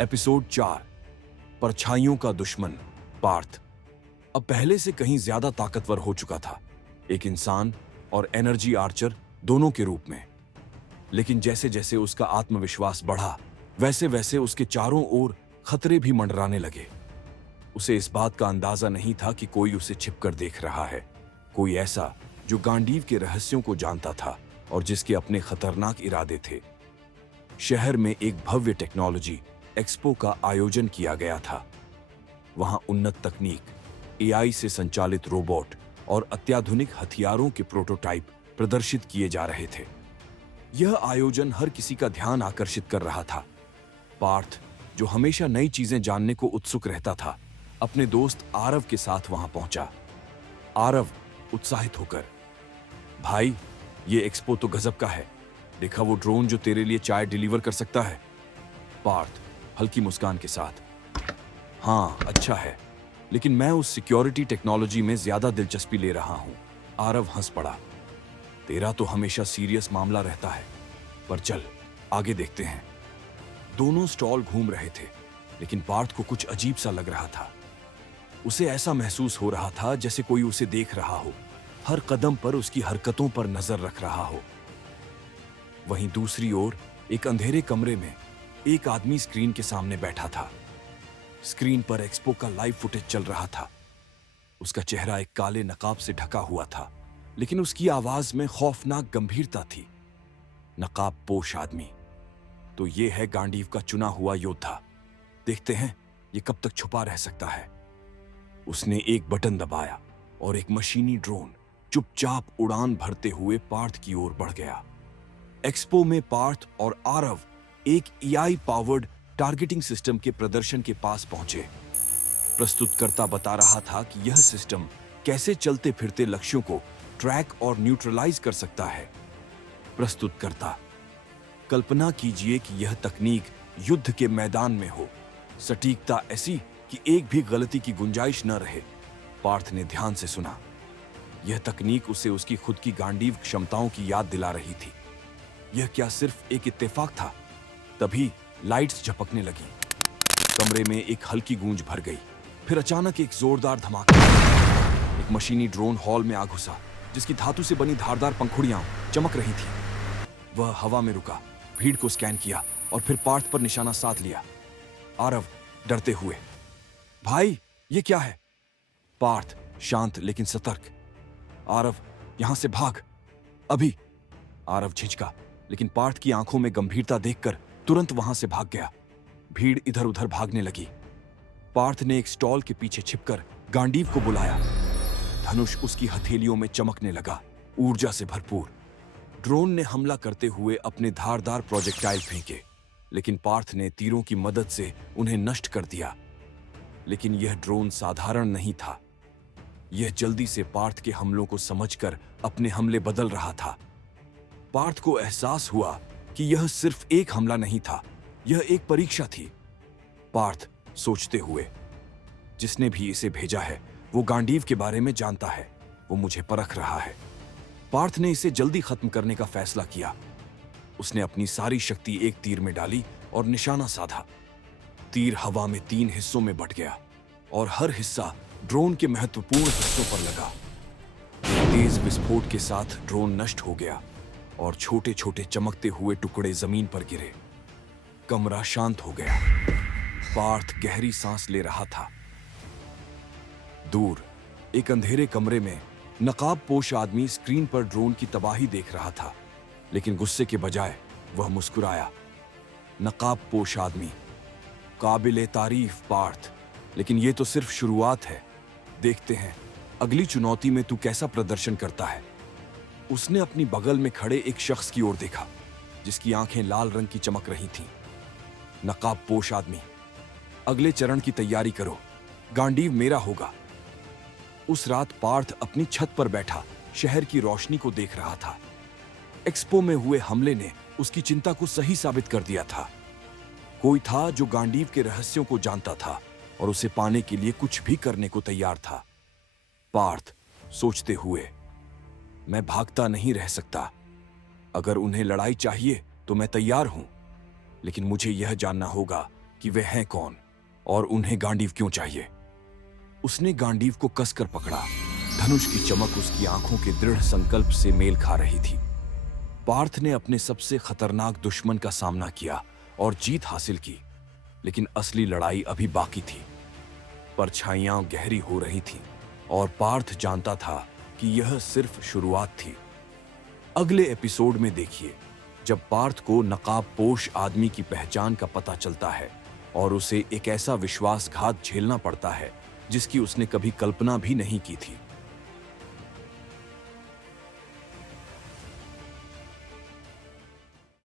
Episode 4 परछाइयों का दुश्मन पार्थ अब पहले से कहीं ज्यादा ताकतवर हो चुका था, एक इंसान और एनर्जी आर्चर दोनों के रूप में। लेकिन जैसे जैसे उसका आत्मविश्वास बढ़ा, वैसे वैसे उसके चारों ओर खतरे भी मंडराने लगे। उसे इस बात का अंदाजा नहीं था कि कोई उसे छिपकर देख रहा है, कोई ऐसा जो गांडीव के रहस्यों को जानता था और जिसके अपने खतरनाक इरादे थे। शहर में एक भव्य टेक्नोलॉजी एक्सपो का आयोजन किया गया था। वहां उन्नत तकनीक, एआई से संचालित रोबोट और अत्याधुनिक हथियारों के प्रोटोटाइप प्रदर्शित किए जा रहे थे। यह आयोजन हर किसी का ध्यान आकर्षित कर रहा था। पार्थ, जो हमेशा नई चीजें जानने को उत्सुक रहता था, अपने दोस्त आरव के साथ वहां पहुंचा। आरव उत्साहित होकर, भाई, ये एक्सपो तो गजब का है। देखा वो ड्रोन जो तेरे लिए चाय डिलीवर कर सकता है? पार्थ हल्की मुस्कान के साथ, हाँ अच्छा है, लेकिन मैं उस सिक्योरिटी टेक्नोलॉजी में ज्यादा दिलचस्पी ले रहा हूं। आरव हंस पड़ा, तेरा तो हमेशा सीरियस मामला रहता है, पर चल आगे देखते हैं। दोनों स्टॉल घूम रहे थे, लेकिन पार्थ को कुछ अजीब सा लग रहा था। उसे ऐसा महसूस हो रहा था जैसे कोई उसे देख रहा हो, हर कदम पर उसकी हरकतों पर नजर रख रहा हो। वहीं दूसरी ओर एक अंधेरे कमरे में एक आदमी स्क्रीन के सामने बैठा था। स्क्रीन पर एक्सपो का लाइव फुटेज चल रहा था। उसका चेहरा एक काले नकाब से ढका हुआ था, लेकिन उसकी आवाज में खौफनाक गंभीरता थी। नकाबपोश आदमी, तो ये है गांडीव का चुना हुआ योद्धा। देखते हैं ये कब तक छुपा रह सकता है। उसने एक बटन दबाया और एक मशीनी ड्रोन चुपचाप उड़ान भरते हुए पार्थ की ओर बढ़ गया। एक्सपो में पार्थ और आरव एक एआई पावर्ड टारगेटिंग सिस्टम के प्रदर्शन के पास पहुंचे। प्रस्तुतकर्ता बता रहा था कि यह सिस्टम कैसे चलते फिरते लक्ष्यों को ट्रैक और न्यूट्रलाइज कर सकता है। प्रस्तुतकर्ता, कल्पना कीजिए कि यह तकनीक युद्ध के मैदान में हो, सटीकता ऐसी कि एक भी गलती की गुंजाइश न रहे। पार्थ ने ध्यान से सुना। यह तकनीक उसे उसकी खुद की गांडीव क्षमताओं की याद दिला रही थी। यह क्या सिर्फ एक इत्तेफाक था? तभी लाइट्स झपकने लगी। कमरे में एक हल्की गूंज भर गई। फिर अचानक एक जोरदार धमाका। एक मशीनी ड्रोन हॉल में आ घुसा, जिसकी धातु से बनी धारदार पंखुड़ियां चमक रही थी। वह हवा में रुका, भीड़ को स्कैन किया और फिर पार्थ पर निशाना साध लिया। आरव डरते हुए, भाई ये क्या है? पार्थ शांत लेकिन सतर्क, आरव यहां से भाग अभी। आरव झिझका, लेकिन पार्थ की आंखों में गंभीरता देखकर तुरंत वहां से भाग गया। भीड़ इधर उधर भागने लगी। पार्थ ने एक स्टॉल के पीछे छिपकर गांडीव को बुलाया। धनुष उसकी हथेलियों में चमकने लगा, ऊर्जा से भरपूर। ड्रोन ने हमला करते हुए अपने धारदार प्रोजेक्टाइल फेंके, लेकिन पार्थ ने तीरों की मदद से उन्हें नष्ट कर दिया। लेकिन यह ड्रोन साधारण नहीं था। यह जल्दी से पार्थ के हमलों को समझकर अपने हमले बदल रहा था। पार्थ को एहसास हुआ कि यह सिर्फ एक हमला नहीं था, यह एक परीक्षा थी। पार्थ सोचते हुए, जिसने भी इसे भेजा है वो गांडीव के बारे में जानता है, वो मुझे परख रहा है। पार्थ ने इसे जल्दी खत्म करने का फैसला किया। उसने अपनी सारी शक्ति एक तीर में डाली और निशाना साधा। तीर हवा में 3 हिस्सों में बंट गया और हर हिस्सा ड्रोन के महत्वपूर्ण हिस्सों पर लगा। तेज विस्फोट के साथ ड्रोन नष्ट हो गया और छोटे छोटे चमकते हुए टुकड़े जमीन पर गिरे। कमरा शांत हो गया। पार्थ गहरी सांस ले रहा था। दूर एक अंधेरे कमरे में नकाबपोश आदमी स्क्रीन पर ड्रोन की तबाही देख रहा था, लेकिन गुस्से के बजाय वह मुस्कुराया। नकाबपोश आदमी, काबिले तारीफ पार्थ, लेकिन यह तो सिर्फ शुरुआत है। देखते हैं अगली चुनौती में तू कैसा प्रदर्शन करता है। उसने अपनी बगल में खड़े एक शख्स की ओर देखा, जिसकी आंखें लाल रंग की चमक रही थीं। नकाबपोश आदमी, अगले चरण की तैयारी करो, गांडीव मेरा होगा। उस रात पार्थ अपनी छत पर बैठा शहर की रोशनी को देख रहा था। एक्सपो में हुए हमले ने उसकी चिंता को सही साबित कर दिया था। कोई था जो गांडीव के रहस्यों को जानता था और उसे पाने के लिए कुछ भी करने को तैयार था। पार्थ सोचते हुए, मैं भागता नहीं रह सकता। अगर उन्हें लड़ाई चाहिए तो मैं तैयार हूं, लेकिन मुझे यह जानना होगा कि वे हैं कौन और उन्हें गांडीव क्यों चाहिए। उसने गांडीव को कसकर पकड़ा। धनुष की चमक उसकी आंखों के दृढ़ संकल्प से मेल खा रही थी। पार्थ ने अपने सबसे खतरनाक दुश्मन का सामना किया और जीत हासिल की, लेकिन असली लड़ाई अभी बाकी थी। परछाइयां गहरी हो रही थीं और पार्थ जानता था कि यह सिर्फ शुरुआत थी। अगले एपिसोड में देखिए जब पार्थ को नकाबपोश आदमी की पहचान का पता चलता है और उसे एक ऐसा विश्वासघात झेलना पड़ता है जिसकी उसने कभी कल्पना भी नहीं की थी।